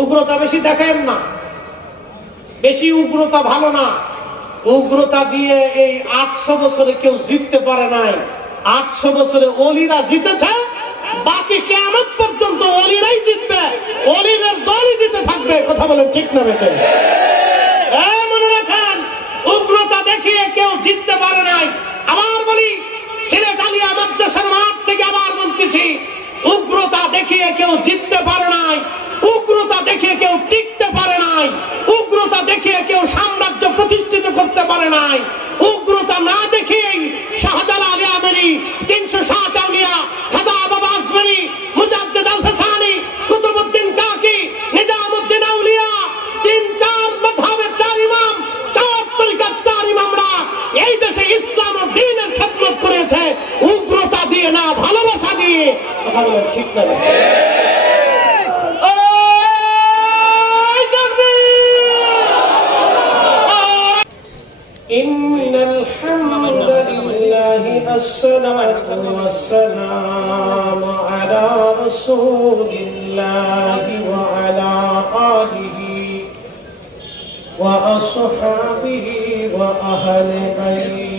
উগ্রতা বেশি দেখেন না, বেশি উগ্রতা ভালো না। উগ্রতা দিয়ে এই 800 বছরে কেউ জিততে পারে নাই। 800 বছরে অলিরা জিতেছে, বাকি কিয়ামত পর্যন্ত অলিরাই জিতবে, অলিদের দলই জিতে থাকবে। কথা বলেন ঠিক না বেটে? মনে রাখেন, উগ্রতা দেখিয়ে কেউ জিততে পারে নাই। আবার বলি, সিলেট আলিয়া মাদ্রাসার মাঠ থেকে আবার বলতেছি, উগ্রতা দেখিয়ে কেউ জিততে পারে নাই, উগ্রতা দেখিয়ে কেউ টিকতে পারে নাই, উগ্রতা দেখিয়ে কেউ সাম্রাজ্য প্রতিষ্ঠিত করতে পারে নাই। উগ্রতা না দেখিয়েই শাহজালাল আলী আমেরি, 360 আউলিয়া, খাজা বাবা আজমেরি, মুজাদ্দিদ আল হাসানি, কুতুবউদ্দিন কাকি, নিজামউদ্দিন আউলিয়া, 3-4 মাযহাবের 4 ইমাম, 4 তরিকার 4 ইমামরা এই দেশে ইসলাম ও দ্বীনের খেদমত করেছে, উগ্রতা দিয়ে না, ভালোবাসা দিয়ে। কথা বলেন ঠিক না? إن الحمد لله الصلاة والسلام على رسول الله وعلى آله وأصحابه وأهل بيته.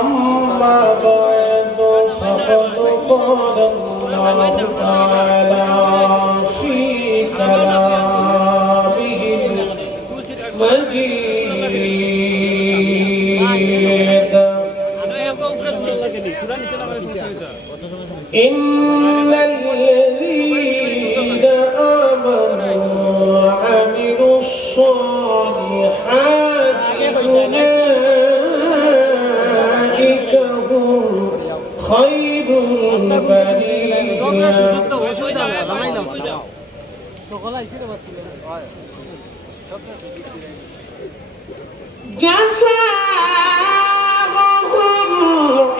أما بعد فقد قال الله تعالى في كلامه المجيد: إن الذين آمنوا وعملوا الصالحات أولئك هم خير البرية. جزاؤهم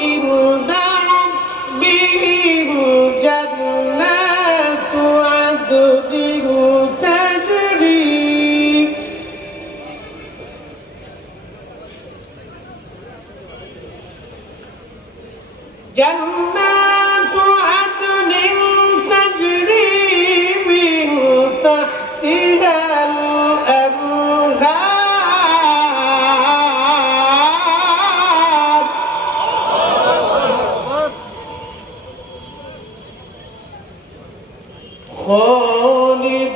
عند ربهم جنات عدن تجري جنات عدن تجري من تحتها الأنهار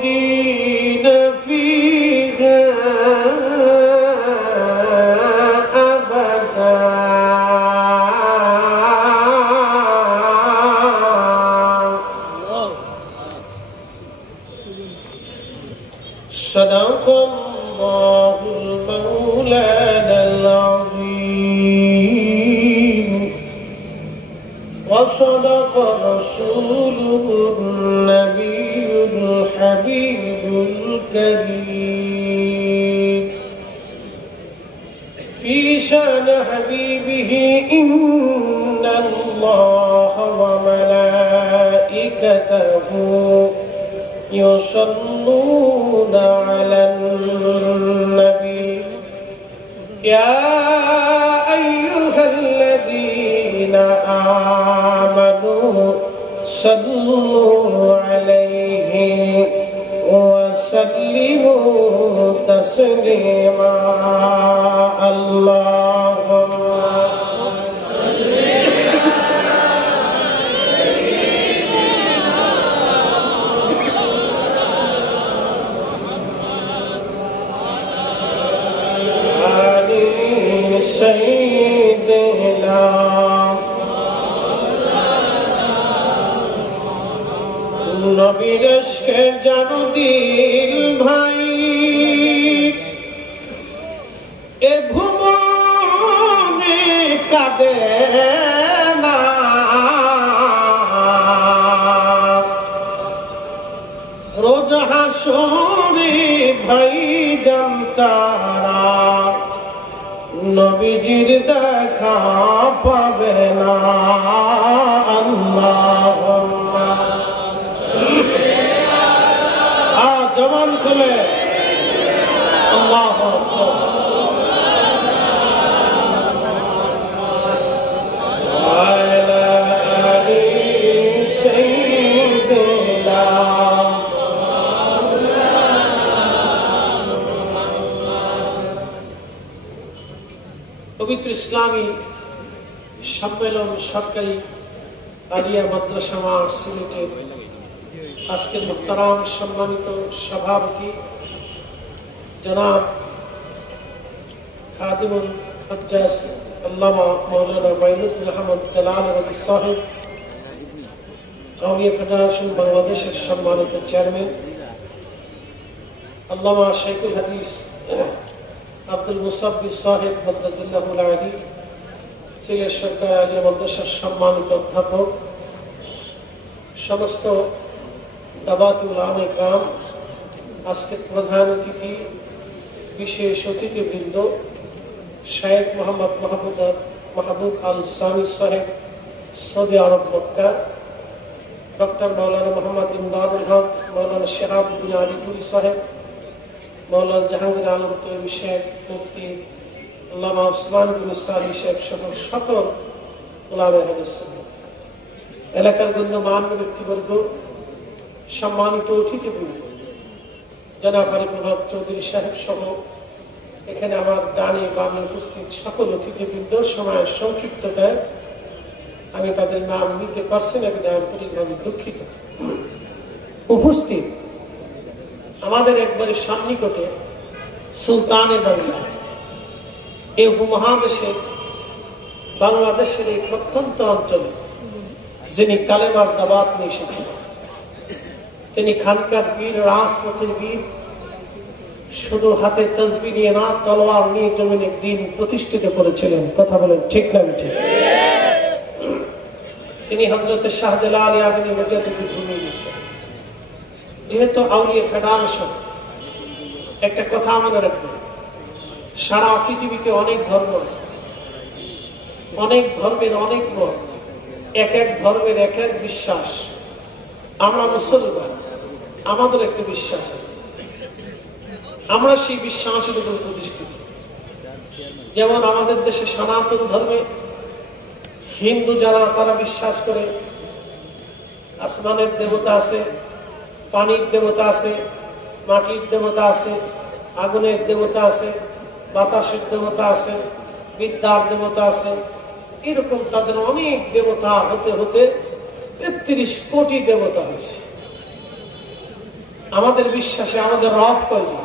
خالدين فيها أبدا. صدق الله المولانا العظيم وصدق رسوله النبي الحبيب الكريم في شان حبيبه: إن الله وملائكته يصلون على النبي يا أيها الذين آمنوا صلوا عليه وسلموا تسليما. اللهم صل على سيدنا নবীর ইশকে জানো দিল ভাই, এ ভুবনে কাঁদে না, রোজ হাসরে ভাই জানতারা নবীজির দেখা পাবে না। আল্লাহুম্মা জবান খুলে আল্লাহু আকবার। লা ইলাহা ইসলামী সম্মেলন সরকারি আলিয়া মাদ্রাসা মাঠ সিলেটের আজকের মুহতারাম সম্মানিত সভাপতি জনাব খাদিমুল হাজ্জাজ আল্লামা মাওলানা মাইনুদ্দিন আহমদ জালাল রবি সাহেব, আউলিয়া ফেডারেশন বাংলাদেশের সম্মানিত চেয়ারম্যান আল্লামা শেখুল হাদিস আব্দুল মুসাব্বির সাহেব মাদ্রাজুল্লাহুল আলী, সিলেট সরকার আলিয়া মাদ্রাসার সম্মানিত অধ্যাপক, সমস্ত দাবাতুল উলামা ইকরাম, আজকের প্রধান অতিথি বিশেষ অতিথিবৃন্দ শেখ মোহাম্মদ মাহবুব আল সামি সাহেব, সৌদি আরব মক্কা, ডক্টর মাওলানা মোহাম্মদ ইমদাদুল হক, মাওলানা শিহাবুদ্দিন আলিপুরি সাহেব, মাওলানা জাহাঙ্গীর আলম তৈয়বী শেখ, মুফতি আল্লামা উসমান বিন সালি শেখ সহ সকল উলামায়ে আহলে সুন্নাহ, এলাকার গণ্যমান্য ব্যক্তিবর্গ, সম্মানিত অতিথিবৃন্দ, জনাব আরিফুল চৌধুরী সাহেব সহ এখানে আমার ডানে বামে উপস্থিত সকল অতিথিবৃন্দ, সময়ের সংক্ষিপ্ততায় আমি তাদের নাম নিতে পারছি না, কিন্তু আন্তরিকভাবে দুঃখিত। উপস্থিত আমাদের একবারে সন্নিকটে সুলতানে বাংলা, এই উপমহাদেশে বাংলাদেশের এই প্রত্যন্ত অঞ্চলে যিনি কালেমার দাওয়াত নিয়ে এসেছিলেন, তিনি খানকার বীর, রাজপথের বীর, শুধু হাতে তসবিহ নিয়ে না, তলোয়ার নিয়ে জমিনে দিন প্রতিষ্ঠিত করেছিলেন। কথা বলেন ঠিক না ঠিক? তিনি হযরতে শাহজালাল আলী মুজাদ্দিদ ভূমি দিয়েছেন। যেহেতু আউলিয়া ফেডারেশন, একটা কথা মনে রাখবেন, সারা পৃথিবীতে অনেক ধর্ম আছে, অনেক ধর্মের অনেক মত, এক এক ধর্মের এক এক বিশ্বাস। আমরা মুসলমান, আমাদের একটা বিশ্বাস আছে, আমরা সেই বিশ্বাসের উপর প্রতিষ্ঠিত। যেমন আমাদের দেশে সনাতন ধর্মে হিন্দু যারা, তারা বিশ্বাস করে আসমানের দেবতা আছে, পানির দেবতা আছে, মাটির দেবতা আছে, আগুনের দেবতা আছে, বাতাসের দেবতা আছে, বিদ্যার দেবতা আছে। এরকম তাদের অনেক দেবতা হতে হতে ৩৩ কোটি দেবতা হয়েছে। আমাদের বিশ্বাসে আমাদের রব কয়জন?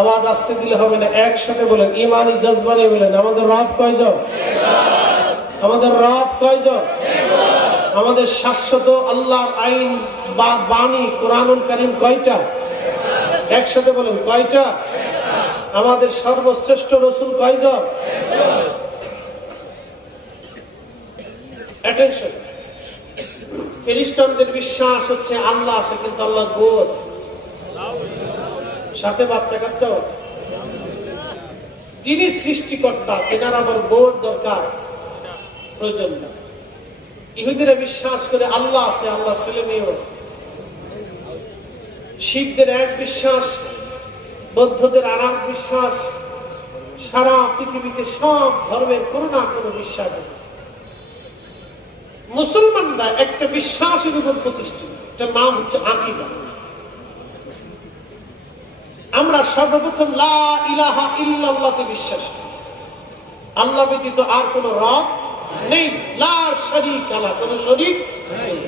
আওয়াজ আসতে দিলে হবে না, একসাথে বলেন, ইমানি জজবানি বলেন, আমাদের রব কয়জন? আমাদের রব কয়জন? আমাদের শাশ্বত আল্লাহর আইন বা বাণী কোরআনুল কারীম কয়টা? একসাথে বলেন, কয়টা? আমাদের সর্বশ্রেষ্ঠ রাসূল কয়জন? অ্যাটেনশন। খ্রিস্টানদের বিশ্বাস হচ্ছে আল্লাহ আছে, কিন্তু আল্লাহর বউ আছে, সাথে বাচ্চা কাচ্চাও আছে। যিনি সৃষ্টিকর্তা, তেনার আবার বউর দরকার প্রয়োজন না। ইহুদিরা বিশ্বাস করে আল্লাহ আছে, আল্লাহ ছেলে মেয়েও আছে। শিখদের এক বিশ্বাস, বৌদ্ধদের আর এক বিশ্বাস। সারা পৃথিবীতে সব ধর্মের কোনো না কোনো বিশ্বাস আছে। মুসলমানরা একটা বিশ্বাসের উপর প্রতিষ্ঠিত, যার নাম হচ্ছে আকীদা। আমরা সর্বপ্রথম লা ইলাহা ইল্লাল্লাহতে বিশ্বাস করি, আল্লাহ ব্যতীত আর কোন রব নেই, লা শারীকা লাহু, কোন শরীক নেই।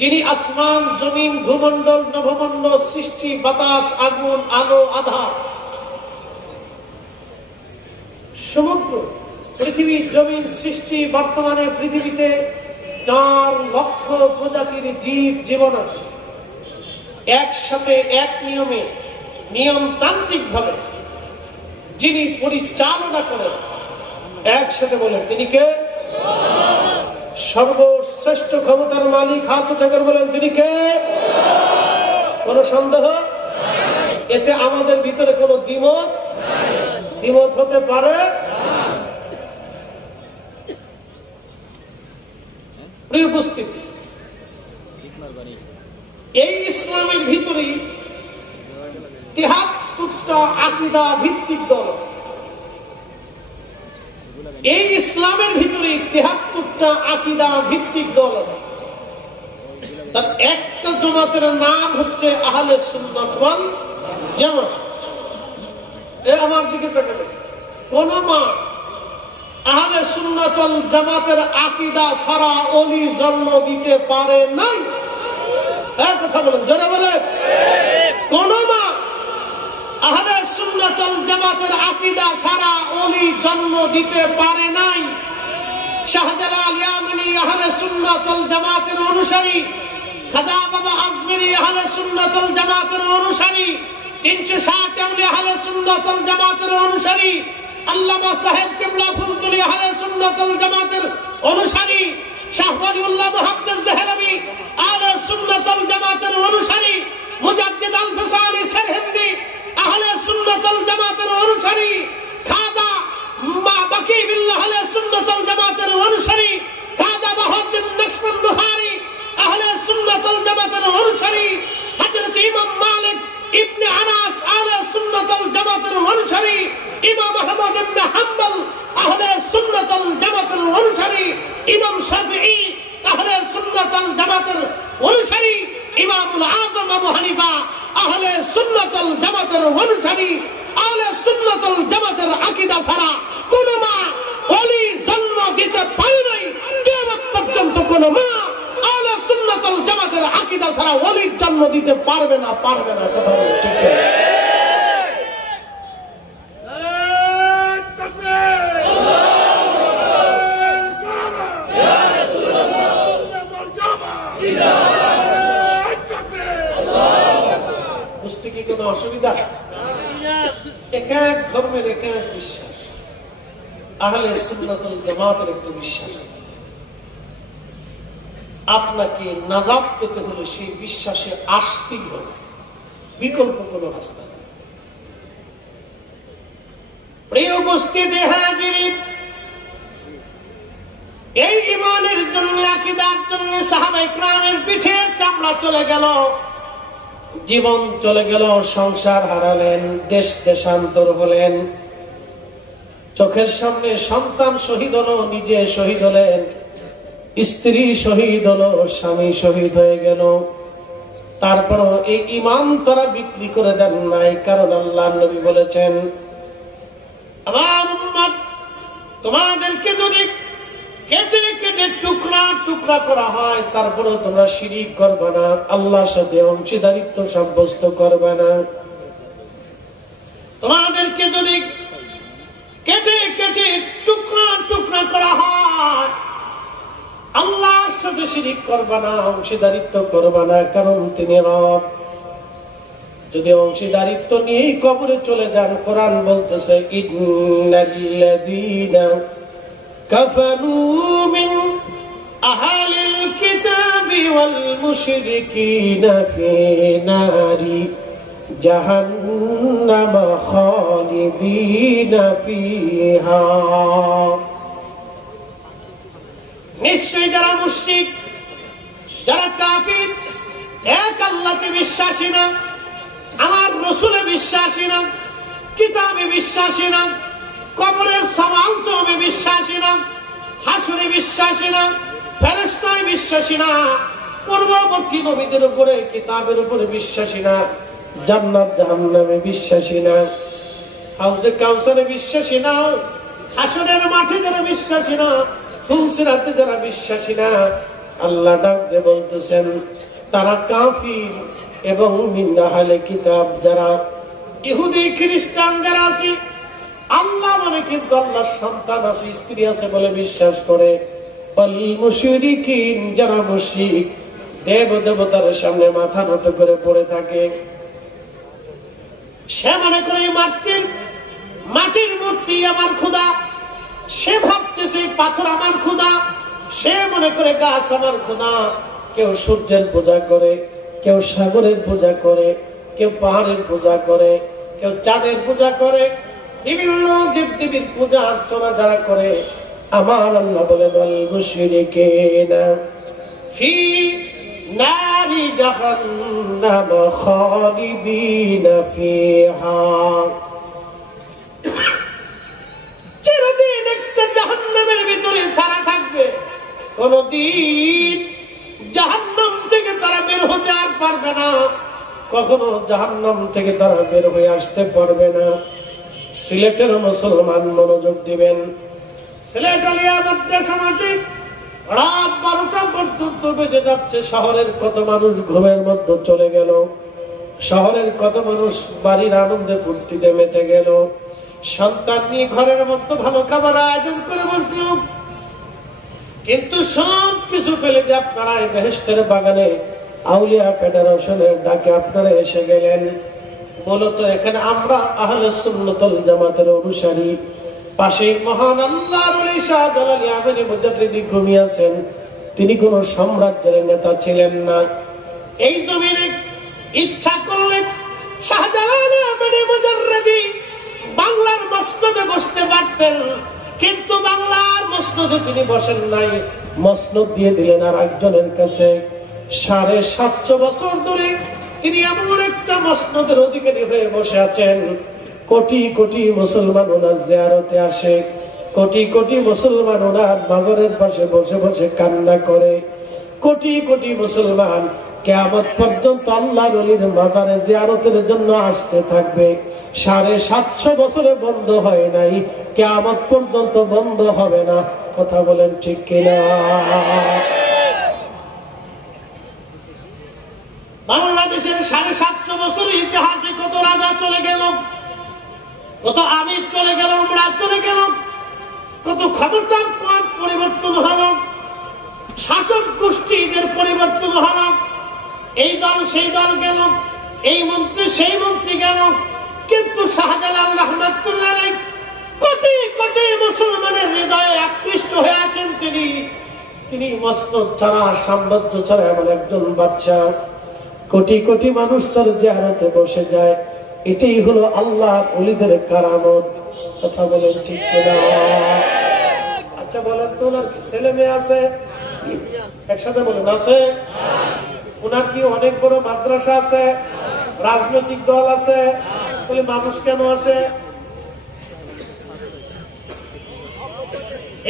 যিনি আসমান, জমিন, ভূমণ্ডল, নভমণ্ডল সৃষ্টি, বাতাস, আগুন, আলো, আধার, সমুদ্র, পৃথিবী, জমিন সৃষ্টি। বর্তমানে পৃথিবীতে 4 লক্ষ প্রজাতির জীব জীবন আছে। একসাথে এক নিয়মে, নিয়মতান্ত্রিক ভাবে যিনি পরিচালনা করেন, একসাথে বলেন তিনি কে? সর্বশ্রেষ্ঠ ক্ষমতার মালিক। হাত উঠে করে বলেন তিনি কে? কোন সন্দেহ? এতে আমাদের ভিতরে কোন দ্বিমত হতে পারে? প্রিয় উপস্থিতি, এই ইসলামের ভিতরেই 73টা আকীদা ভিত্তিক দল আছে। এই ইসলামের ভিতরে 73টা আকীদা ভিত্তিক দল আছে। তার একটা জামাতের নাম হচ্ছে আহলে সুন্নাত ওয়াল জামাত। আমার দিকে তাকাবেন, কোন মা আহলে সুন্নাত ওয়াল জামাতের আকীদা ছাড়া ওলি জন্ম দিতে পারে নাই। এক কথা বলেন, জোরে বলেন। কোন মা আহলে সুন্নাত ওয়াল জামাতের আকীদা ছাড়া ওলি জন্ম দিতে পারে নাই। শাহজালাল ইয়ামানি আহলে সুন্নাত ওয়াল জামাতের অনুসারী, খাজা বাবা আজমিরি আহলে সুন্নাত ওয়াল জামাতের অনুসারী, 360 আউলিয়া আহলে সুন্নাত ওয়াল জামাতের অনুসারী, আল্লামা সাহেব কিবলা ফুলতুলি আহলে সুন্নাত ওয়াল জামাতের অনুসারী, শাহ ওয়ালিউল্লাহ মুহাদ্দিস দেহলভী আহলে সুন্নাত ওয়াল জামাতের অনুসারী, মুজাদ্দিদ আল ফিসানি সিরহিন্দি আহলে সুন্নাত ওয়াল জামাতের অনুসারী, খাজা বাকি বিল্লাহ আহলে সুন্নাত ওয়াল জামাতের অনুসারী, খাজা বাহাউদ্দিন নকশবন্দি আহলে সুন্নাত ওয়াল জামাতের অনুসারী, হযরত ইমাম মালিক ইবনে আনাস আহলে সুন্নাত ওয়াল জামাতের অনুসারী, ইমাম আহমদ ইবনে হাম্বল আহলে সুন্নাত ওয়াল জামাতের অনুসারী, ইমাম শাফিঈ আহলে সুন্নাত ওয়াল জামাতের অনুসারী, ইমামুল আযম আবু হানিফা আহলে সুন্নাত ওয়াল জামাতের অনুসারী। আহলে সুন্নাত ওয়াল জামাতের আকীদা ছাড়া কোন মা ওলি জন্ম দিতে পারে নাই। কিয়ামত পর্যন্ত কোন মা আহলে সুন্নাত ওয়াল জামাতের আকীদা ছাড়া ওলি জন্ম দিতে পারবে না, পারবে না। কথা বলেন ঠিক আছে? বুঝতে কি কোনো অসুবিধা? এক এক ধর্মের এক এক বিশ্বাস। আহলে সুন্নাত ওয়াল জামাতের একটা বিশ্বাস আছে। আপনাকে নাজাত পেতে হলে সেই বিশ্বাসে আসতেই হবে, বিকল্প কোনো রাস্তা নেই। প্রিয় উপস্থিতি হাজিরিন, এই ঈমানের জন্য, আকীদার জন্য সাহাবায়ে কেরামের পিঠে চামড়া চলে গেল, জীবন চলে গেল, সংসার হারালেন, দেশ দেশান্তর হলেন, চোখের সামনে সন্তান শহীদ হলো, নিজে শহীদ হলেন, স্ত্রী শহীদ হলো, স্বামী শহীদ হয়ে গেল। তারপরও এই ঈমান তারা বিক্রি করে দেন নাই, কারণ আল্লাহর নবী বলেছেন, আমার উম্মত তোমাদেরকে যদি কেটে কেটে টুকরা টুকরা করা হয়, তারপরেও তোমরা শিরিক করবে না, আল্লাহর সাথে অংশীদারিত্ব সাব্যস্ত করবে না। তোমাদেরকে যদি কেটে কেটে টুকরা টুকরা করা হয়, আল্লাহর সাথে শিরিক করবে না, অংশীদারিত্ব করবে না, কারণ তিনি রব। যদি অংশীদারিত্ব নিয়েই কবরে চলে যান, কোরআন বলতেছে, ইন্নাল্লাযীনা কাফারু মিন আহলিল কিতাবি ওয়াল মুশরিকিনা ফি নারি জাহান্নাম খালিদিনা ফিহা। নিশ্চয়ই যারা মুশরিক, যারা কাফির, এক আল্লাহকে বিশ্বাসী না, আমার রাসূলে বিশ্বাসী না, কিতাবে বিশ্বাসী না, কবরের সওয়াল জবাবে বিশ্বাসী না, হাসরে বিশ্বাসী না, ফেরেশতায় বিশ্বাসী না, পূর্ববর্তী নবীদের উপরে, কিতাবের উপরে বিশ্বাসী না, জান্নাত জাহান্নামে বিশ্বাসী না, হাউজে কাউসারে বিশ্বাসী না, হাসরের মাঠে যারা বিশ্বাসী না, ফুলসিরাতে যারা বিশ্বাসী না, আল্লাহ ডাক দিয়ে বলতেছেন তারা কাফির। এবং মিন আহলে কিতাব, যারা ইহুদি খ্রিস্টান যারা আছে, আল্লাহ মানে কিন্তু আল্লাহর সন্তান আছে, স্ত্রী আছে বলে বিশ্বাস করে, ওয়াল মুশরিকিন, যারা মুশরিক, দেব দেবতার সামনে মাথা নত করে পড়ে থাকে। সে মনে করে মাটির মূর্তি আমার খোদা, সে ভাবতেছে পাথর আমার খোদা, সে মনে করে গাছ আমার খোদা। কেউ সূর্যের পূজা করে, কেউ সাগরের পূজা করে, কেউ পাহাড়ের পূজা করে, কেউ চাঁদের পূজা করে, বিভিন্ন দেবদেবীর পূজা অর্চনা যারা করে, আমার আল্লাহ বলেন ওয়াল মুশরিকিনা ফি নারি জাহান্নাম খালিদিনা ফিহা। চিরদিন একটা জাহান্নামের ভিতরে তারা থাকবে, কোনদিন জাহান্নাম থেকে তারা বের হতে আর পারবে না, কখনো জাহান্নাম থেকে তারা বের হয়ে আসতে পারবে না। সিলেটের মুসলমান মনোযোগ দিবেন। সিলেট আলিয়া মাদ্রাসা মাঠে রাত 12টা পর্যন্ত বেজে যাচ্ছে। শহরের কত মানুষ ঘুমের মধ্যে চলে গেল, শহরের কত মানুষ বাড়ির আনন্দে ফুর্তিতে মেতে গেল। সন্তান নিয়ে ঘরের মধ্যে ভালো খাবার আয়োজন করে বসল, কিন্তু সব কিছু ফেলে দিয়ে আপনারা এই বেহেশতের বাগানে আউলিয়া ফেডারেশনের ডাকে আপনারা এসে গেলেন। মূলত এখানে আমরা আহলে সুন্নাত ওয়াল জামাতের অনুসারী। পাশে মহান আল্লাহর ওলি শাহ জালালি আমিনী মুজাদ্দিদি ঘুমিয়ে আছেন। তিনি কোন সাম্রাজ্যের নেতা ছিলেন না। এই জমিনে ইচ্ছা করলে শাহজালাল আমিনী মুজাদ্দিদি বাংলার মসনদে বসতে পারতেন, কিন্তু বাংলার মসনদে তিনি বসেন নাই, মসনদ দিয়ে দিলেন আর একজনের কাছে। 750 বছর ধরে তিনি এমন একটা মসনদের অধিকারী হয়ে বসে আছেন। কোটি কোটি মুসলমান ওনার জিয়ারতে আসে, কোটি কোটি মুসলমান ওনার মাজারের পাশে বসে বসে কান্না করে। কোটি কোটি মুসলমান কিয়ামত পর্যন্ত আল্লাহর ওলির মাজারে জিয়ারতের জন্য আসতে থাকবে। 750 বছরে বন্ধ হয় নাই, কিয়ামত পর্যন্ত বন্ধ হবে না। কথা বলেন ঠিক কিনা? বাংলাদেশের 750 বছরের ইতিহাসে কত রাজা চলে গেল, কত আমির চলে গেল, আমরা চলে গেল, কত ক্ষমতার পথ পরিবর্তন হল, শাসক গোষ্ঠীদের পরিবর্তন হল, এই দল সেই দল গেল, এই মন্ত্রী সেই মন্ত্রী গেল, কিন্তু শাহজালাল রাহমাতুল্লাহ আলাইহি কোটি কোটি মুসলমানের হৃদয়ে আকৃষ্ট হয়ে আছেন। তিনি মসনদ ছাড়া, সাম্রাজ্য ছাড়া এমন একজন বাদশা। কোটি কোটি মানুষ তার জিয়ারতে বসে যায়। এটাই হলো আল্লাহ ওলিদের কারামত। কথা বলেন ঠিক কিনা? আচ্ছা বলেন তো, ওনার কি ছেলে মেয়ে আছে? একসাথে বলেন, আছে? ওনার কি অনেক বড় মাদ্রাসা আছে, রাজনৈতিক দল আছে? বলে মানুষ কেন আছে?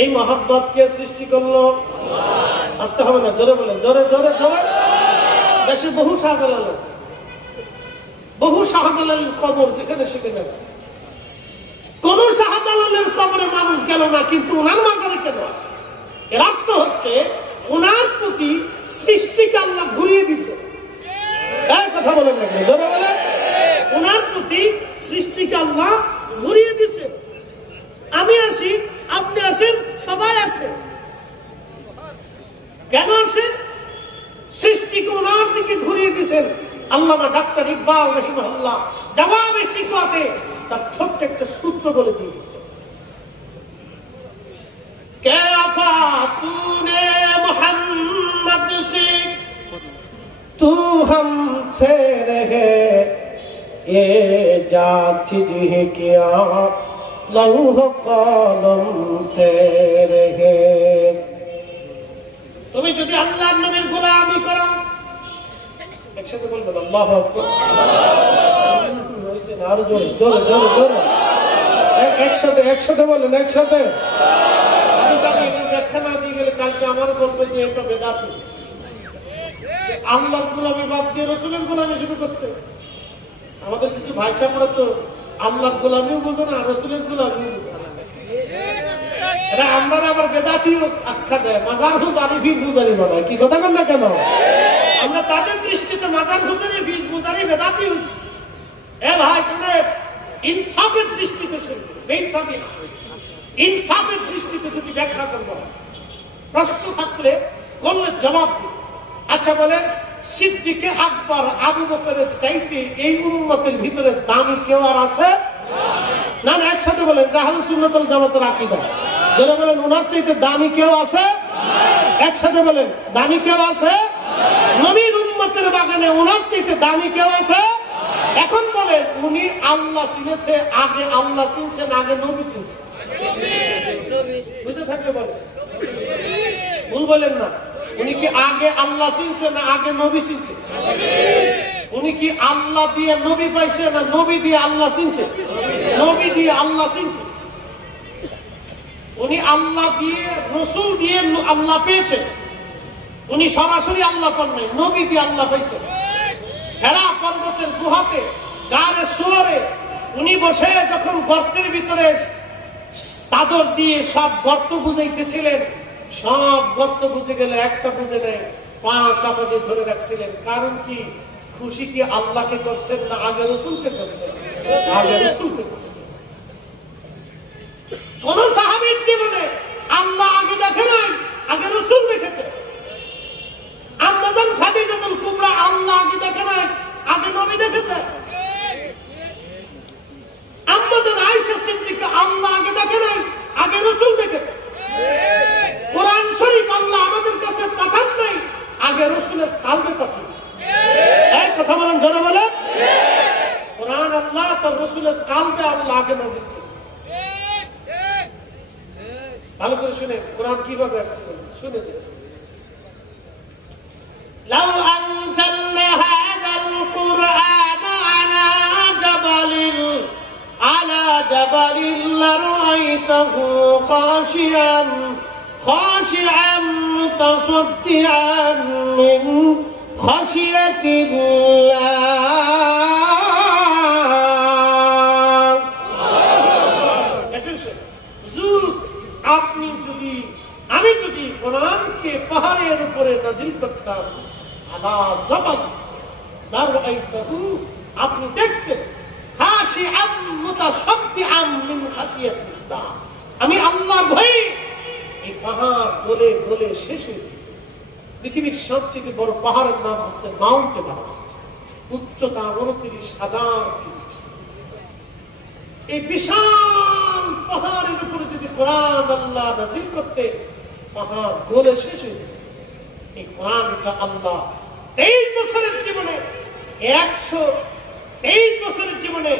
এই মহব্বত কে সৃষ্টি করলো? আসতে হবে না, জোরে বলেন, জোরে জোরে জোরে। দেশে বহু শাহজালাল আছে, বহু শাহজালালের কবর যেখানে সেখানে আছে। কোন শাহজালালের কবরে মানুষ গেল না, কিন্তু ওনার মাজারে কেন আসে? এর অর্থ হচ্ছে ওনার প্রতি সৃষ্টিকে আল্লাহ ঘুরিয়ে দিচ্ছে। এই কথা বলেন না, জোরে বলেন। ওনার প্রতি সৃষ্টিকে আল্লাহ ঘুরিয়ে দিচ্ছে। আমি আসি, আপনি আসেন, সবাই আসে। কেন আসে? সৃষ্টিকে ওনার দিকে ঘুরিয়ে দিয়েছেন। আল্লামা ডাক্তার ইকবাল রাহিমাহুল্লাহ জবাবে শিকাতে তার ছোট্ট একটা সূত্র বলে দিয়ে দিয়েছেন। কে আফা তুনে মোহাম্মদ সে তু হম थे रहे ये जात जी किया लौह कलम थे रहे। তুমি যদি আল্লাহর নবীর গোলামি করো, একসাথে বলবেন আল্লাহু আকবার। আরো জোরে জোরে জোরে জোরে, একসাথে একসাথে বলেন, একসাথে। আমি জানি ব্যাখ্যা না দিয়ে গেলে কালকে আমার বলবে যে এটা বেদাতি, আল্লাহর গোলামি বাদ দিয়ে রসুলের গোলামি শুরু করছে। আমাদের কিছু ভাই সামরা তো আল্লাহর গোলামিও বোঝে না, রসুলের গোলামিও বোঝে না। এটা আমরা আবার বেদাতিও আখ্যা দেয়, মাজার হুজারি বীর বুজারি বানায়। কি কথা বল না কেন? আমরা তাদের দৃষ্টিতে মাজার হুজারি বীর বুজারি বেদাতি হচ্ছে। এ ভাই শুনে, ইনসাফের দৃষ্টিতে শুনবে, বেইনসাফি না। ইনসাফের দৃষ্টিতে দুটি ব্যাখ্যা করবো। প্রশ্ন থাকলে করলে জবাব দিন। আচ্ছা বলেন, সিদ্দিকে আকবর আবু বকরের চাইতে এই উম্মতের ভিতরে দামি কেউ আর আছে? না না, একসাথে বলেন, আহলে সুন্নাত ওয়াল জামাতের আকীদা। যারা বলেন ওনার চাইতে দামি কেউ আছে? একসাথে বলেন, দামি কেউ আছে? নবীর উম্মতের বাগানে ওনার চাইতে দামি কেউ আছে? এখন বলেন, উনি আল্লাহ চিনেছে আগে, আল্লাহ চিনছেন আগে, নবী চিনছেন? বুঝতে থাকলে বলেন, ভুল বলেন না। উনি কি আগে আল্লাহ চিনছে না আগে নবী চিনছে? উনি কি আল্লাহ দিয়ে নবী পাইছে না নবী দিয়ে আল্লাহ চিনছে? নবী দিয়ে আল্লাহ চিনছে। উনি আল্লাহ দিয়ে, রসুল দিয়ে আল্লাহ পেয়েছে। উনি সরাসরি আল্লাহ পান নাই, নবী দিয়ে আল্লাহ পেয়েছে। হেরা পর্বতের গুহাতে, গারে সোয়ারে উনি বসে যখন গর্তের ভিতরে চাদর দিয়ে সব গর্ত বুঝাইতেছিলেন, সব গর্ত বুঝে গেলে একটা বুঝে নেয়, পা চাপা দিয়ে ধরে রাখছিলেন। কারণ কি? খুশি কি আল্লাহকে করছেন না আগে রসুলকে করছেন? আগে রসুলকে করছেন। কোন সাহাবীর জীবনে আল্লাহ আগে দেখে নাই, আগে রসুল দেখেছে। আম্মাজান খাদিজাতুল কুবরা আল্লাহ আগে দেখে নাই, আগে নবী দেখেছে। আম্মাজান আয়েশা সিদ্দিকা আল্লাহ আগে দেখে নাই, আগে রসুল দেখেছে। কোরআন শরীফ আল্লাহ আমাদের কাছে পাঠান নাই, আগে রসুলের কালবে পাঠিয়েছে। এই কথা বলেন, জোরে বলেন। কোরআন আল্লাহ তার রসুলের কালবে আল্লাহ আগে নাযিল করেছে। ভালো করে শুনেন কোরআন কিভাবে আসছে, শুনে যান। লাউ আনজালনা হাযাল কুরআন আলা জাবালিন লারাআইতাহু খাশিআন মুতাসাদ্দিআন মিন খাশিয়াতিল্লাহ। আমি যদি কোরআনকে পাহাড়ের উপরে নাযিল করতাম, আলা জাবাল লারাআইতাহু, আপনি দেখতেন, খাশিআন মুতাসাদ্দিআন মিন খাশিয়াতিল্লাহ, আমি আল্লাহর ভয়ে এই পাহাড় গলে গলে শেষ হয়ে গেছে। পৃথিবীর সবচেয়ে বড় পাহাড়ের নাম হচ্ছে মাউন্ট এভারেস্ট, উচ্চতা 29,000 ফিট। এই বিশাল পাহাড়ের উপরে যদি কোরআন আল্লাহ নাযিল করতে, পাহাড় গলে শেষ হয়ে যেত। এই কোরআনটা আল্লাহ 23 বছরের জীবনে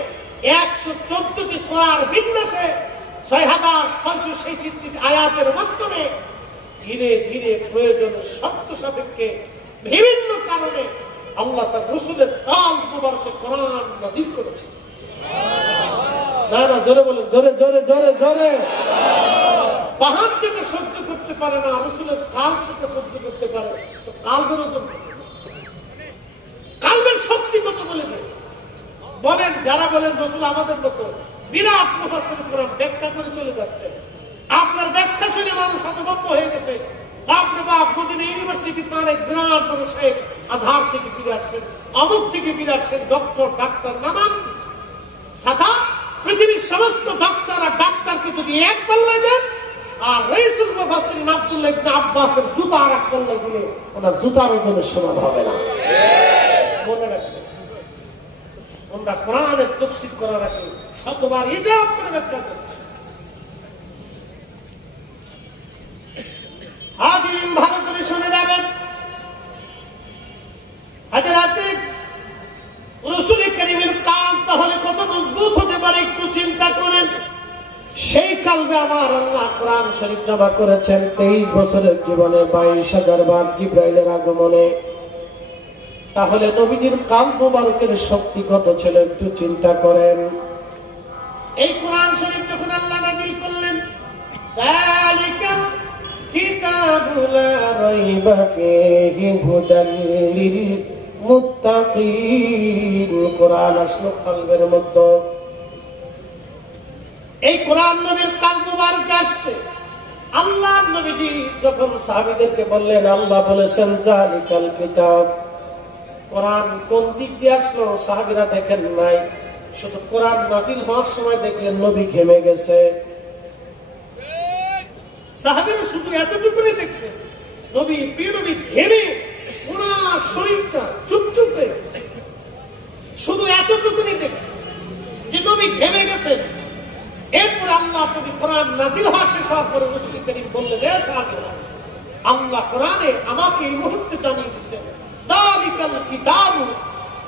114টি সূরার বিন্যাসে 6,666 আয়াতের মাধ্যমে ধীরে ধীরে প্রয়োজনে শর্ত সাপেক্ষে বিভিন্ন কারণে আল্লাহ তার রাসূলের কাল মুবারকে কোরআন নাযিল করেছেন। না না, জোরে বলেন, জোরে জোরে জোরে জোরে। পাহাড় যেটা সহ্য করতে পারে না, রাসূলের কাল সেটা সহ্য করতে পারে। তো কালবের ওজন, কালবের শক্তি কত বলে দেয়। বলেন যারা বলেন রাসূল আমাদের মতো বিরাট মুফাসসির কোরআন ব্যাখ্যা করে চলে যাচ্ছে, আপনার ব্যাখ্যা শুনে মানুষ হতভম্ব হয়ে গেছে। বাপরে বাপ, মদিনা ইউনিভার্সিটির অনেক বিরাট বড় শেখ আজহার থেকে ফিরে আসছেন, অমুক থেকে ফিরে আসছেন, ডক্টর ডাক্তার নানান সাথা। পৃথিবীর সমস্ত ডাক্তারকে যদি এক পাল্লায় দেন, আর রাইসুল মুফাসসিরিন আব্দুল্লাহ ইবনে আব্বাসের জুতা আর এক পাল্লায় দিলে ওনার জুতার ওজনের সমান হবে না। মনে রাখবেন, আমরা কোরআনের তাফসীর করার আগে শতবার হিসাব করে ব্যাখ্যা করছি। হাজিরিন ভালো করে শুনে যাবেন। হাজরাতে রাসূল কারীমের কাল তাহলে কত মজবুত হতে পারে একটু চিন্তা করেন। সেই কালবে আমার আল্লাহ কোরআন শরীফ জমা করেছেন 23 বছরের জীবনে 22,000 বার জিবরাইলের আগমনে। তাহলে নবীজির কাল মুবারকের শক্তি কত ছিল একটু চিন্তা করেন। এই কোরআন শরীফ যখন আল্লাহ নাযিল করলেন, যালিকাল কিতাবু লা রাইবা ফীহি হুদাল লিল মুত্তাকিন, কোরআন আসলো কলবের মধ্যে। এই কোরআন নবীর কাল মুবারক আসছে। আল্লাহ নবীজি যখন সাহাবীদেরকে বললেন, আল্লাহ বলেছেন যালিকাল কিতাব, কোরআন কোন দিক দিয়ে আসলো সাহাবীরা দেখেন নাই, শুধু কোরআন নাযিল হওয়ার সময় দেখলেন নবী ঘেমে গেছে। সাহাবীরা শুধু এতটুকুই দেখছেন, নবী প্রিয় নবী ঘেমে পুরো শরীরটা চুপচুপ হয়ে গেছে। শুধু এতটুকুই দেখছেন যে নবী ঘেমে গেছেন। এরপর আল্লাহ নবী কোরআন নাযিল হওয়া শেষ হওয়ার পরে রাসূল কারীম বললেন, হে সাহাবীরা, আল্লাহ কোরআনে আমাকে এই মুহূর্তে জানিয়ে দিয়েছেন, যালিকাল কিতাবু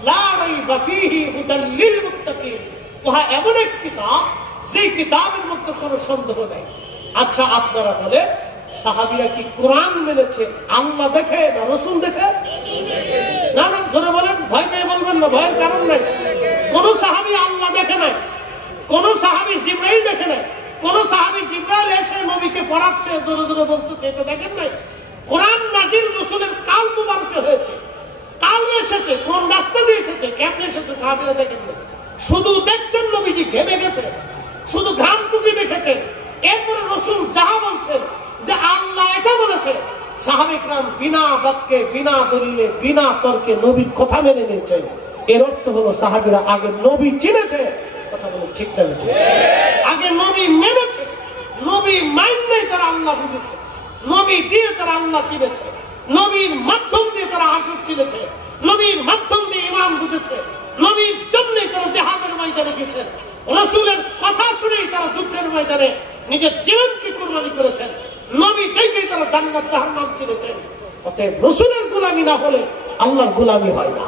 লা রাইবা ফীহি হুদাল লিল মুত্তাকিন, ওহা এমন এক কিতাব যে কিতাবের মধ্যে কোনো সন্দেহ নেই। আচ্ছা আপনারা বলে, সাহাবীরা কি কোরআন মেনেছে আল্লাহ দেখে না রাসূল দেখে? না না, ধরে বলেন, ভয় পেয়ে বলবেন না, ভয়ের কারণ নাই। কোন সাহাবী আল্লাহ দেখে নাই, কোন সাহাবী জিবরাইল দেখে নাই, কোন সাহাবী জিবরাইল এসে নবীকে পড়াচ্ছে জোরে জোরে বলতেছে, এটা দেখেন নাই। কোরআন নাযিল রাসূলের কাল মুবারকে হয়েছে, কাল এসেছে, কোন রাস্তা দিয়ে এসেছে, কেমনে এসেছে সাহাবীরা দেখেন না। শুধু দেখছেন নবীজি ঘেমে গেছে, শুধু ঘামটুকি দেখেছেন, এরপরে রাসূল যাহা বলছেন যে আল্লাহ এটা বলেছে, সাহাবা ইকরাম বিনা বাক্যে, বিনা দলিলে, বিনা তর্কে নবীর কথা মেনে নিয়েছেন। এর অর্থ হলো সাহাবীরা আগে নবী চিনেছে। কথা বলে ঠিক না? আগে নবী মেনেছে, নবী মাইনে তারা আল্লাহ বুঝেছে, নবী দিয়ে তারা আল্লাহ চিনেছে, নবীর মাধ্যম দিয়ে তারা আসর চিনেছে, নবীর মাধ্যম দিয়ে ইমান বুঝেছে, নবীর জন্যই তারা জিহাদের ময়দানে গেছেন, রাসূলের কথা শুনেই তারা যুদ্ধের ময়দানে নিজের জীবনকে কুরবানি করেছেন, নবী দেখেই তারা জান্নাত জাহান্নাম চিনেছেন। অতএব রাসূলের গোলামি না হলে আল্লাহর গোলামি হয় না।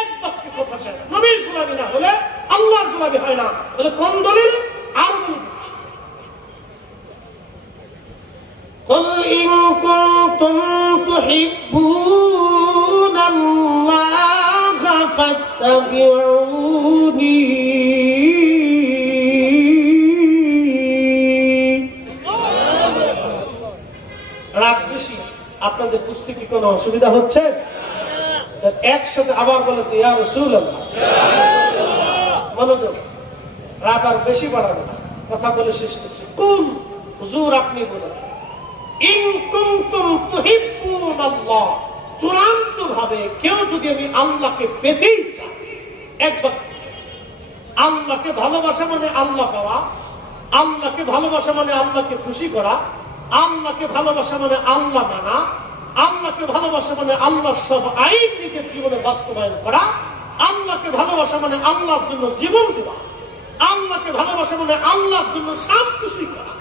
এক বাক্যে কথা শেষ। নবীর গোলামি না হলে আল্লাহর গোলামি হয় না। বলে কোন দলিল? আর বলে দিচ্ছি, قل إن كنتم تحبون الله فاتبعوني রাত বেশি, আপনাদের বুঝতে কি কোনো অসুবিধা হচ্ছে? একসাথে আবার বলে তো ইয়া রাসূলুল্লাহ, মনোযোগ, রাত আর বেশি বাড়াবে না, কথা বলে শেষ করছি। কুল, হুজুর আপনি বলেন, ইন কুনতুম তুহিব্বুনাল্লাহ, চূড়ান্ত ভাবে কেউ যদি আমি আল্লাহকে পেতেই চাই, একবার আল্লাহকে ভালোবাসা মানে আল্লাহ পাওয়া, আল্লাহকে ভালোবাসা মানে আল্লাহকে খুশি করা, আল্লাহকে ভালোবাসা মানে আল্লাহ মানা, আল্লাহকে ভালোবাসা মানে আল্লাহর সব আইন নিজের জীবনে বাস্তবায়ন করা, আল্লাহকে ভালোবাসা মানে আল্লাহর জন্য জীবন দেওয়া, আল্লাহকে ভালোবাসা মানে আল্লাহর জন্য সবকিছুই করা,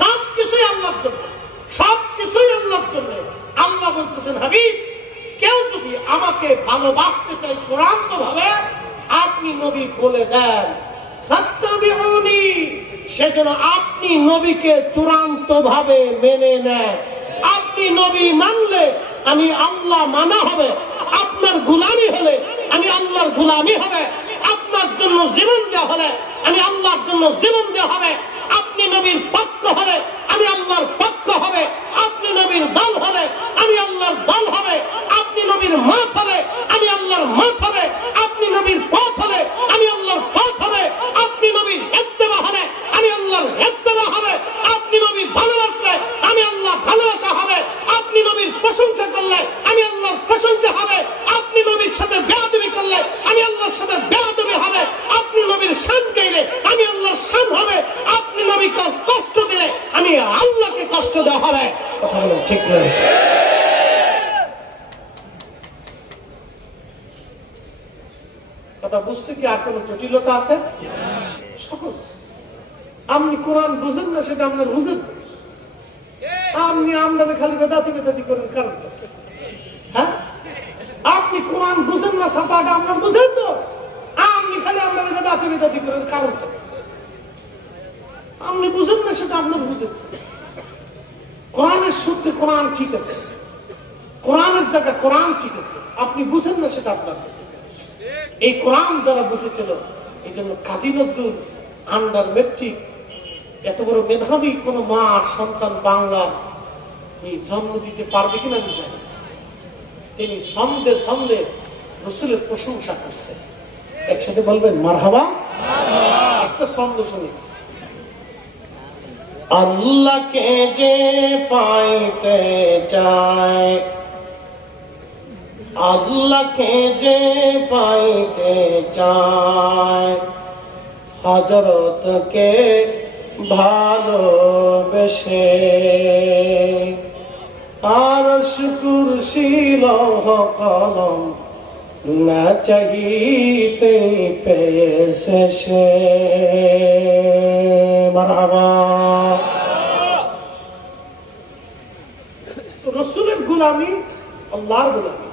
সবকিছুই আল্লাহর জন্য, সবকিছুই আল্লাহর জন্য। আল্লাহ বলতেছেন, হাবিব, কেউ যদি আমাকে ভালোবাসতে চাই চূড়ান্ত ভাবে, আপনি নবী বলে দেন ফাত্তাবিউনি, সেজন্য আপনি নবীকে চূড়ান্ত ভাবে মেনে নেন। আপনি নবী মানলে আমি আল্লাহ মানা হবে, আপনার গোলামি হলে আমি আল্লাহর গোলামি হবে, আপনার জন্য জীবন দেওয়া হলে আমি আল্লাহর জন্য জীবন দেওয়া হবে, আপনি নবীর পক্ষ হলে আমি আল্লাহর পক্ষ হবে, আপনি নবীর দল হলে আমি আল্লাহর দল হবে, আপনি নবীর মত হলে আমি আল্লাহর মত হবে, আপনি নবীর পথ হলে আমি আল্লাহর পথ হবে, আপনি নবীর ইত্তেবা হলে আমি আল্লাহর ইত্তেবা হবে, আপনি নবীর ভালোবাসলে আমি আল্লাহর ভালোবাসা হবে, আপনি নবীর প্রশংসা করলে আমি আল্লাহর প্রশংসা হবে, আপনি নবীর সাথে বেয়াদবি করলে আমি আল্লাহর সাথে বেয়াদবি হবে, আপনি নবীর শান গাইলে আমি আল্লাহর শান হবে, আপনি নবীকে কষ্ট দিলে আমি আল্লাহকে কষ্ট দেওয়া হবে। কথা বলেন ঠিক না? কথা বুঝতে কি আর কোন জটিলতা আছে? সহজ। আপনি কোরআন বুঝেন না, সেটা আপনার বুঝেন, আপনি আমদানি খালি বেদাতি বেদাতি করেন কারণ, হ্যাঁ, আপনি কোরআন বুঝেন না, সাপাটা আপনার বুঝেন তো, আপনি খালি আমদানি বেদাতি বেদাতি করেন কারণ, আপনি বুঝেন না সেটা আপনার বুঝেন। কোরআনের সূত্রে কোরআন ঠিক আছে, কোরআনের জায়গা কোরআন ঠিক আছে, আপনি বুঝেন না সেটা আপনার বুঝেন। এই কোরআন যারা বুঝেছিল, এই জন্য কাজী নজরুল আন্ডার মেট্রিক, এত বড় মেধাবী কোন মা সন্তান বাংলা জন্ম দিতে পারবে কিনা আমি জানি, তিনি সন্দেহ সন্দেহ রাসূলের প্রশংসা করছেন। একসাথে বলবেন মারহাবা। একটা সন্দেহ শুনি, আল্লাহকে যে পাইতে চায়, আল্লাহকে যে পাইতে চায়, হযরতকে ভালোবেসে, আরশ কুরসি লৌহ কলম না চাহিতে পেয়েছে সে। মারহাবা। রাসূলের গোলামি আল্লাহর গোলামি।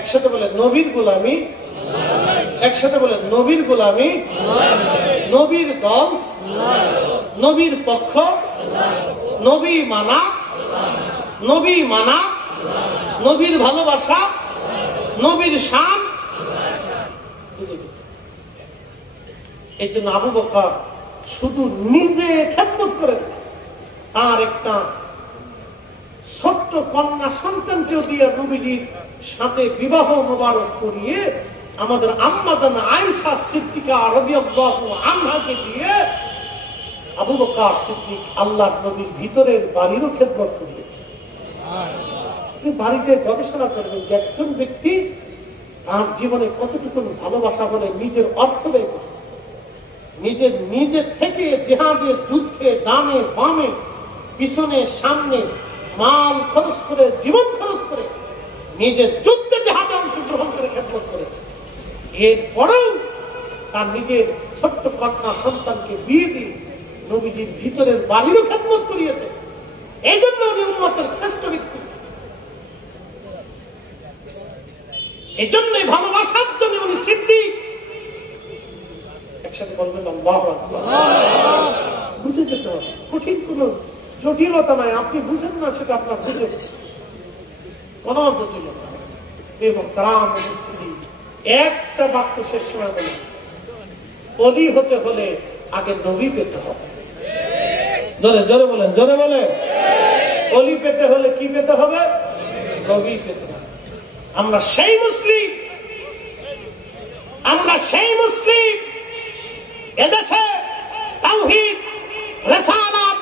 একসাথে বলে নবীর গোলামি, একসাথে বলে নবীর গোলামি, নবীর দল, নবীর পক্ষ, নবী মানা, নবী মানা, নবীর ভালোবাসা, নবীর শান। এই জন্য আবু বকর শুধু নিজে খেদমত করেন, আর একটা ছোট্ট কন্যা সন্তানকেও দিয়ে নবীজির সাথে বিবাহ মোবারক করিয়ে আমাদের আম্মা জান আয়েশা সিদ্দিকা রাদিয়াল্লাহু আনহাকে দিয়ে আবু বকর সিদ্দিক আল্লাহর নবীর ভিতরের বাড়িরও খেদমত করিয়েছে। বাড়িতে গবেষণা করবেন যে একজন ব্যক্তি তার জীবনে কতটুকু ভালোবাসা বলে নিজের অর্থ ব্যয় করছে, নিজের থেকে জিহাদে যুদ্ধে ডানে বামে পিছনে সামনে মাল খরচ করে জীবন খরচ করে নিজের যুদ্ধে জিহাদে অংশগ্রহণ করে খেদমত করেছে। এরপরেও তার নিজের ছোট্ট কন্যা সন্তানকে বিয়ে দিয়ে নবীজির ভিতরের বাড়িরও খেদমত করিয়েছে। এই জন্য উনি উম্মতের শ্রেষ্ঠ ব্যক্তি। এই জন্যই ভালোবাসার জন্য উনি সিদ্দিক। একসাথে বলবেন আল্লাহু আকবার। বুঝে যেতে হবে, কঠিন কোন জটিলতা নাই। আপনি বুঝেন না সেটা আপনার বুঝে কোন জটিলতা এবং তারাম উপস্থিতি একটা বাক্য শেষ সময় বলে অলি হতে হলে আগে নবী পেতে হবে। জোরে জোরে বলেন, জোরে বলে। অলি পেতে হলে কি পেতে হবে? নবী পেতে হবে। আমরা সেই মুসলিম, আমরা সেই মুসলিম এদেশে তাওহীদ রিসালাত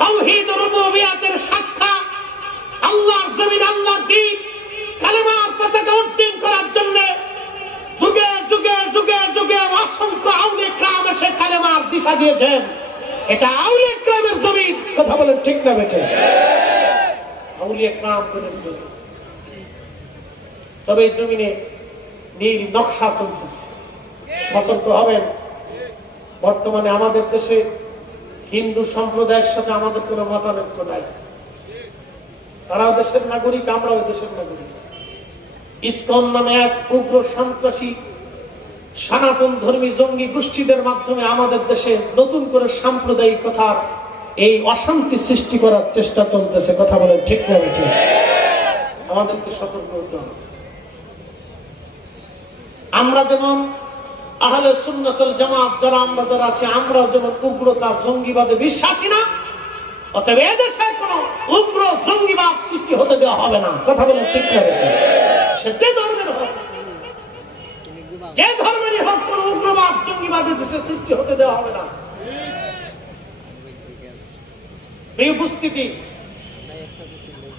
তাওহীদ রুবুবিয়্যাতের সাক্ষা আল্লাহর জমিন আল্লাহর দ্বীন কালেমার পতাকা উড্ডীন করার জন্য যুগে যুগে যুগে যুগে অসংখ্য আউলিয়া কিরাম এসে কালেমার দিশা দিয়েছেন। এটা আউলিয়া কিরামের জমিন। কথা বলেন ঠিক না বেঠিক? আউলিয়া কিরাম করেন জমিন। তবে এই জমিনে নীল নকশা চলতেছে। সতর্ক হবেন। বর্তমানে আমাদের দেশে হিন্দু সম্প্রদায়ের সাথে আমাদের কোনো মতানৈক্য নাই। তারাও দেশের নাগরিক, আমরাও দেশের নাগরিক। ইসকন নামে এক উগ্র সন্ত্রাসী সনাতন ধর্মী জঙ্গি গোষ্ঠীদের মাধ্যমে আমাদের দেশে নতুন করে সাম্প্রদায়িকতার এই অশান্তি সৃষ্টি করার চেষ্টা চলতেছে। কথা বলেন ঠিক না বেঠিক? আমাদেরকে সতর্ক হতে হবে। আমরা যেমন আহলে সুন্নাত ওয়াল জামাত যারা আমরা যারা আছি, আমরা যেমন উগ্রতা জঙ্গিবাদে বিশ্বাসী না, অতএব এদেশে কোন উগ্র জঙ্গিবাদ সৃষ্টি হতে দেওয়া হবে না। কথা বলেন ঠিক না বেঠিক? সে যে ধর্মের হোক, যে ধর্মেরই হোক, কোন উগ্রবাদ জঙ্গিবাদের দেশে সৃষ্টি হতে দেওয়া হবে না। এই উপস্থিতি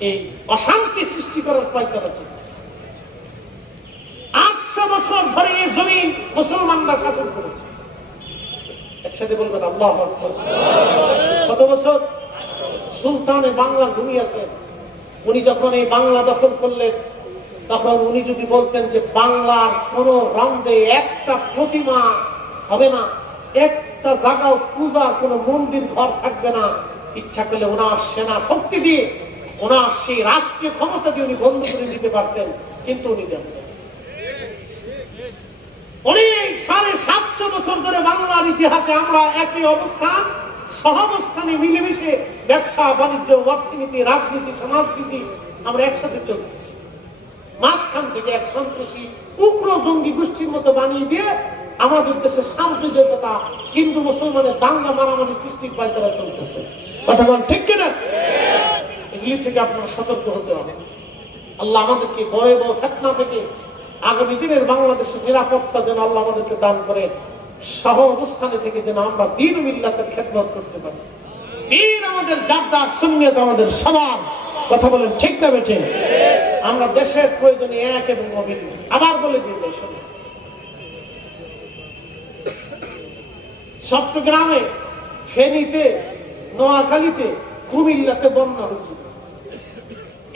এই অশান্তি সৃষ্টি করার পায়তারা চলতেছে। 800 বছর ধরে এই জমিন মুসলমানরা শাসন করেছে। একসাথে বলবেন আল্লাহু আকবার। কত বছর? সুলতানে বাংলা ঘুমিয়েছে। উনি যখন এই বাংলা দখল করলেন, তখন উনি যদি বলতেন যে বাংলার কোন রাউন্ডে একটা প্রতিমা হবে না, একটা জায়গাও পূজার কোন মন্দির ঘর থাকবে না, ইচ্ছা করলে ওনার সেনা শক্তি দিয়ে ওনার সেই রাষ্ট্রীয় ক্ষমতা দিয়ে উনি বন্ধ করে দিতে পারতেন, কিন্তু উনি দেন। অনেক 750 বছর ধরে বাংলার ইতিহাসে আমরা একই অবস্থান সহাবস্থানে মিলেমিশে ব্যবসা বাণিজ্য অর্থনীতি রাজনীতি সমাজনীতি আমরা একসাথে চলতেছি। মাঝখান থেকে এক সন্ত্রাসী উগ্র জঙ্গি গোষ্ঠীর মতো বানিয়ে দিয়ে আমাদের দেশে সাম্প্রদায়িকতা হিন্দু মুসলমানের দাঙ্গা মারামারি সৃষ্টির পায়তারা চলতেছে। কথা বল ঠিক কিনা? এগুলি থেকে আপনারা সতর্ক হতে হবে। আল্লাহ আমাদেরকে ভয়াবহ ফিতনা থেকে আগামী দিনের বাংলাদেশের নিরাপত্তা যেন আল্লাহ আমাদেরকে দান করে, সহ অবস্থানে থেকে যেন আমরা দ্বীন ও মিল্লাতের খেদমত করতে পারি। দ্বীন আমাদের জাদ্দার, সুন্নাত আমাদের সবার। কথা বলেন ঠিক না বেঠিক? আমরা দেশের প্রয়োজনে এক এবং অভিন্ন। আবার বলে দিন, চট্টগ্রামে, ফেনীতে, নোয়াখালীতে, কুমিল্লাতে বন্যা হয়েছিল।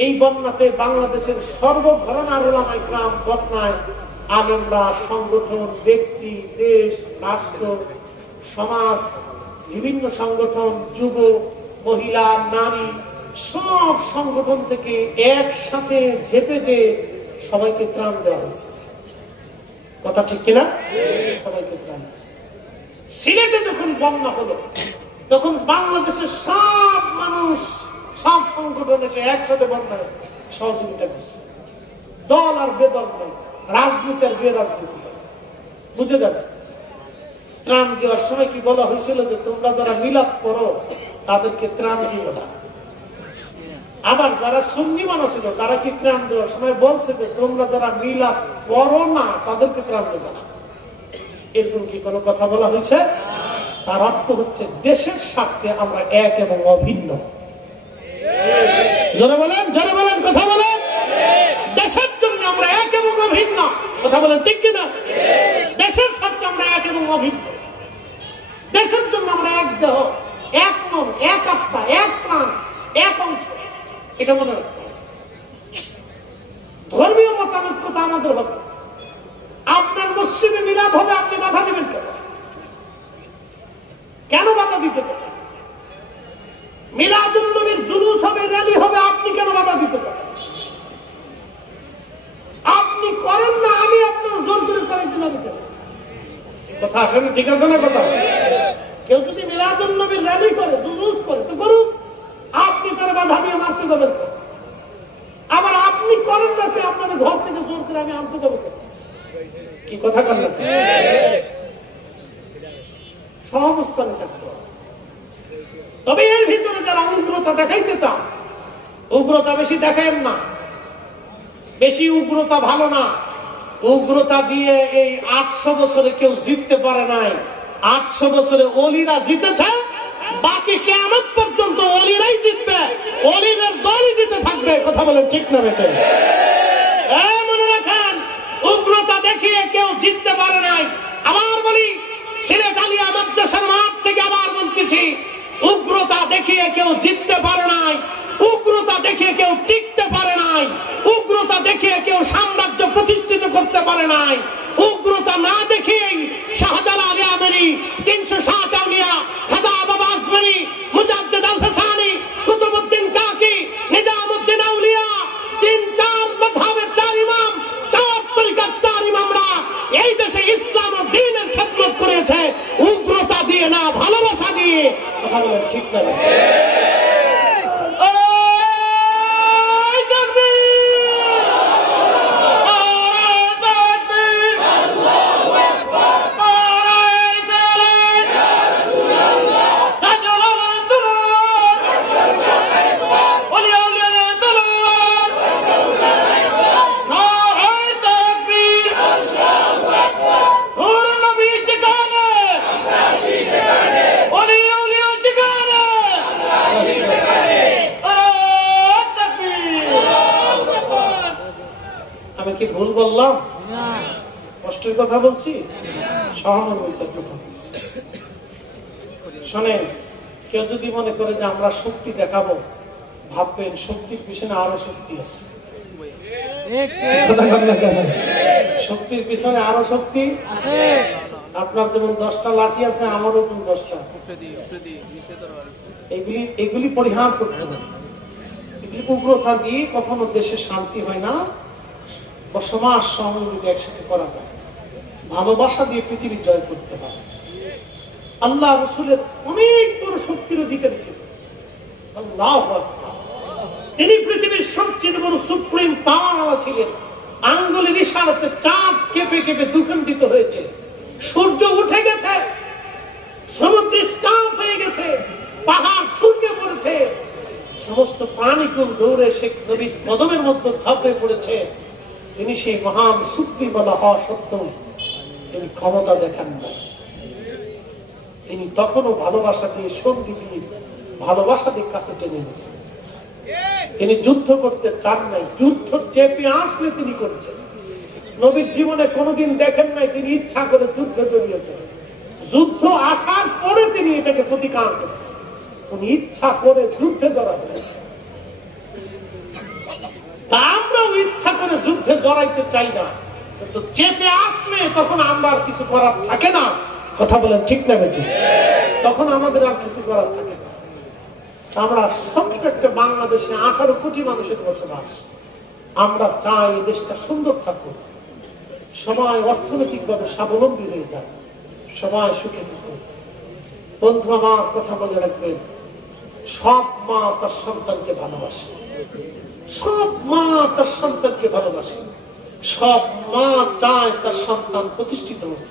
এই বন্যাতে বাংলাদেশের সর্বঘরানার উলামায়ে কিরাম বন্যায় আলেমরা, সংগঠন, ব্যক্তি, দেশ, রাষ্ট্র, সমাজ, বিভিন্ন সংগঠন, যুব, মহিলা, নারী, সব সংগঠন থেকে একসাথে ঝেপে দিয়ে সবাইকে ত্রাণ দেওয়া হয়েছে। কথা ঠিক কিনা? সবাইকে ত্রাণ দিয়েছে। সিলেটে যখন বন্যা হলো, তখন বাংলাদেশের সব মানুষ, সব সংগঠন এসে একসাথে বন্যায় সহযোগিতা করছে। দল আর বেদল নেই, রাজনীতি আর বেরাজনীতি। বুঝে যাবে। ত্রাণ দেওয়ার সময় কি বলা হয়েছিল যে তোমরা যারা মিলাদ করো তাদেরকে ত্রাণ দিও না। আবার যারা সুন্নি মানুষ ছিল তারা কি ত্রাণ দেওয়ার সময় বলছে যে তোমরা যারা মিলাদ করো না তাদেরকে ত্রাণ দেবে না, এরকম কি কোনো কথা বলা হয়েছে? তার অর্থ হচ্ছে দেশের স্বার্থে আমরা এক এবং অভিন্ন। জোরে বলেন, জোরে বলেন, কথা বলেন। দেশের জন্য আমরা এক এবং অভিন্ন, কথা বলেন ঠিক কিনা? দেশের স্বার্থে আমরা এক এবং অভিন্ন, দেশের জন্য আমরা এক দেহ, এক মন, এক আত্মা, এক প্রাণ, এক অংশ, এটা মনে রাখতে হবে। ধর্মীয় মতানৈক্যতা আমাদের হবে। আপনার মসজিদে মিলাদ হবে, আপনি বাধা দিবেন কেন? কেন বাধা দিতে পারেন? মিলাদুন নবীর জুলুস হবে, র্যালি হবে, আপনি কেন বাধা দিতে পারেন? আপনি করেন না, আমি আপনার জোর করে করাই দিলাম কেন? কথা আসলে ঠিক আছে না? কথা, কেউ যদি মিলাদুন নবীর র্যালি করে, জুলুস করে, তো করুক, আপনি তারা বাধা দিয়ে মারতে দেবেন কেন? আবার আপনি করেন না, আপনার ঘর থেকে জোর করে আমি আনতে দেবো কেন? কি কথা করলেন? সহাবস্থানে থাকতে হবে। তবে এর ভিতরে যারা উগ্রতা দেখাইতে চান, উগ্রতা বেশি দেখায়েন না, বেশি উগ্রতা ভালো না। উগ্রতা দিয়ে এই 800 বছরে কেউ জিততে পারে নাই। 800 বছরে অলিরা জিতেছে, বাকি কিয়ামত পর্যন্ত অলিরাই জিতবে, অলিদের দলই জিতে থাকবে। কথা বলেন ঠিক না বেটে? মনে রাখেন, উগ্রতা দেখিয়ে কেউ জিততে পারে নাই। আবার বলি, সিলেট আলিয়া মাদ্রাসার মাঠ থেকে আবার বলতেছি, উগ্রতা দেখিয়ে কেউ জিততে পারে নাই, উগ্রতা দেখিয়ে কেউ টিকতে পারে নাই, উগ্রতা দেখিয়ে কেউ সাম্রাজ্য প্রতিষ্ঠিত করতে পারে নাই। উগ্রতা না দেখিয়েই শাহজালাল আলী আমেরি, 360 আউলিয়া, খাজা বাবা আজমেরি, মুজাদ্দিদ আল হাসানি, কুতুবউদ্দিন কাকি, নিজামউদ্দিন আউলিয়া, 3-4 মাযহাবের 4 ইমাম, 4 তরিকার 4 ইমামরা এই দেশে ইসলাম ও দ্বীনের খেদমত করেছে, উগ্রতা দিয়ে না, ভালোবাসা দিয়ে। কথা বলেন ঠিক না? আমি কি ভুল বললাম? কষ্টের কথা বলছি? সহানুভূতির কথা বলছি। শোনেন, কেউ যদি মনে করে যে আমরা শক্তি দেখাবো, ভাববেন শক্তির পিছনে আরো শক্তি আছে। শক্তির পিছনে আরো শক্তি আছে। আপনার যেমন 10টা লাঠি আছে, আমারও 10টা আছে। এগুলি পরিহার করতে হবে। এগুলি উগ্রতা দিয়ে কখনো দেশে শান্তি হয় না। সমাজ সহযোগিতা একসাথে করা যায়, ভালোবাসা দিয়ে পৃথিবী জয় করতে পারে। আল্লাহ রাসূলের অনেক বড় শক্তির অধিকারী ছিল। আল্লাহু আকবার। তিনি পৃথিবীর সবচেয়ে বড় সুপ্রিম পাওয়ার ছিলেন। আঙ্গুলের ইশারাতে চাঁদ কেঁপে কেঁপে দুখণ্ডিত হয়েছে, সূর্য উঠে গেছে, সমুদ্র স্টাম্প হয়ে গেছে, পাহাড় ছুটে পড়েছে, সমস্ত প্রাণীকুল দৌড়ে শেখ নবীর কদমের মধ্যে ঝাঁপিয়ে পড়েছে। তিনি সেই মহান সুপ্রিম বলা হওয়া সত্ত্বেও তিনি ক্ষমতা দেখান না। তিনি তখনও ভালোবাসা দিয়ে, সঙ্গী দিয়ে, ভালোবাসা দিয়ে কাছে টেনে নিয়েছেন। তিনি যুদ্ধ করতে চান নাই, যুদ্ধ চেপে আসলে তিনি করছেন। নবীর জীবনে কোনোদিন দেখেন নাই তিনি ইচ্ছা করে যুদ্ধে জড়িয়েছেন। যুদ্ধ আসার পরে তিনি এটাকে প্রতিকার করছেন। উনি ইচ্ছা করে যুদ্ধে জড়াবেন। আমরাও ইচ্ছা করে যুদ্ধে জড়াইতে চাই না, কিন্তু চেপে আসলে তখন আমরা আর কিছু করার থাকে না। কথা বলেন ঠিক না বেটি? তখন আমাদের আর কিছু করার থাকে না। আমরা ছোট্ট একটা বাংলাদেশে 18 কোটি মানুষের বসবাস। আমরা চাই এই দেশটা সুন্দর থাকুক, সবাই অর্থনৈতিকভাবে স্বাবলম্বী হয়ে যায়, সবাই সুখে থাকুক। বন্ধু আমার কথা মনে রাখবেন, সব মা তার সন্তানকে ভালোবাসে, সব মা তার সন্তানকে ভালোবাসে, সব মা চায় তার সন্তান প্রতিষ্ঠিত হোক।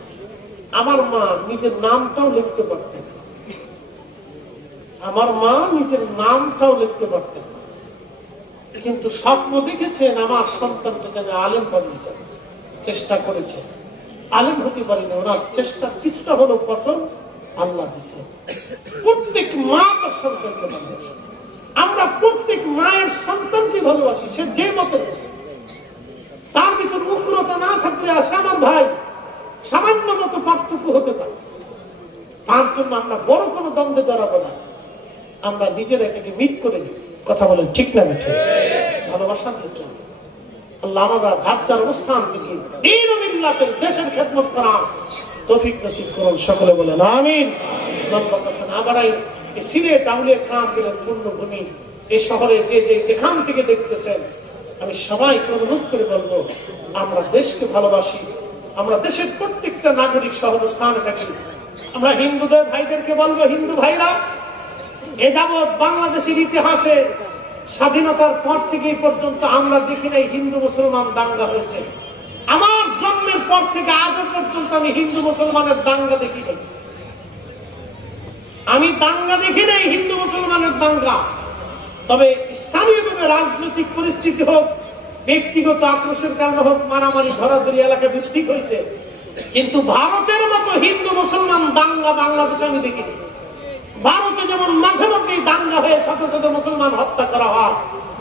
আমার মা নিজের নামটাও লিখতে পারতেন, আমার মা নিজের নামটাও লিখতে পারতেন। কিন্তু স্বপ্ন দেখেছেন আমার সন্তানটাকে আমি আলেম বানাতে, চেষ্টা করেছেন, আলেম হতে পারিনি। ওনার চেষ্টা কিছুটা হলো ফসল আল্লাহ দিচ্ছে। প্রত্যেক মা তার সন্তানকে ভালোবাসে। আমরা প্রত্যেক মায়ের সন্তানকে ভালোবাসি, সে যে মতো। তার ভিতর উগ্রতা না থাকলে আসে আমার ভাই সামান্য মতো পার্থক্য হতে পারে। তার জন্য আমরা বড় কোনো দ্বন্দ্বে জড়াবো না, আমরা নিজেরা এটাকে মিট করে নিই। কথা বলেন ঠিক না মিঠে? ভালোবাসার জন্য আল্লাহ আমরা যার যার অবস্থান থেকে দেশের খেদমত করার তৌফিক নসিব করুন। সকলে বলেন আমিন। নম্বর কথা না বাড়াই, সিলেট আউলিয়া কেরামের পূর্ণভূমি, এই শহরে যে যেখান থেকে দেখতেছেন, আমি সবাইকে অনুরোধ করে বলবো, আমরা দেশকে ভালোবাসি, আমরা দেশের প্রত্যেকটা নাগরিক সহাবস্থানে থাকি। আমরা হিন্দুদের ভাইদেরকে বলবো, হিন্দু ভাইরা, এ যাবৎ বাংলাদেশের ইতিহাসে স্বাধীনতার পর থেকে এই পর্যন্ত আমরা দেখি নাই হিন্দু মুসলমান দাঙ্গা হয়েছে। আমার জন্মের পর থেকে আজও পর্যন্ত আমি হিন্দু মুসলমানের দাঙ্গা দেখি নাই। আমি দাঙ্গা দেখি নাই, হিন্দু মুসলমানের দাঙ্গা। তবে স্থানীয়ভাবে রাজনৈতিক পরিস্থিতি হোক, ব্যক্তিগত আক্রোশের কারণে হোক, মারামারি ধরাধরি এলাকা ভিত্তিক হয়েছে, কিন্তু ভারতের মতো হিন্দু মুসলমান দাঙ্গা বাংলাদেশে আমি দেখিনি। ভারতে যেমন মাঝে মধ্যে দাঙ্গা হয়ে শত শত মুসলমান হত্যা করা হয়,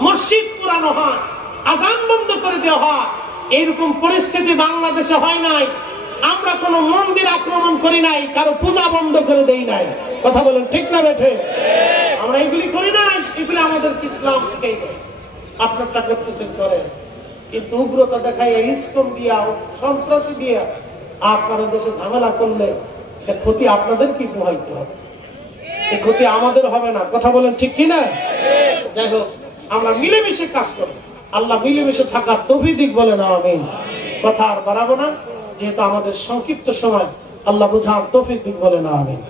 মসজিদ পুরানো হয়, আযান বন্ধ করে দেওয়া হয়, এইরকম পরিস্থিতি বাংলাদেশে হয় নাই। আমরা কোন মন্দির আক্রমণ করি নাই, কারো পূজা বন্ধ করে দেই নাই। কথা বলেন ঠিক না বেঠে? আমরা এগুলি করি নাই, এগুলি আমাদের ইসলাম শিখাই দেয়। আপনারটা করতেছেন করেন, কিন্তু উগ্রতা দেখাই ইসকন দিয়া, সন্ত্রাসী দিয়া আপনারা দেশে ঝামেলা করলে সে ক্ষতি আপনাদের কি পোহাইতে হবে, এই ক্ষতি আমাদের হবে না। কথা বলেন ঠিক কিনা? যাই হোক, আমরা মিলেমিশে কাজ করব, আল্লাহ মিলেমিশে থাকার তৌফিক বলেন আমিন। কথা আর বাড়াবো না, যেহেতু আমাদের সংক্ষিপ্ত সময়, আল্লাহ বুঝার তৌফিক বলেন আমিন।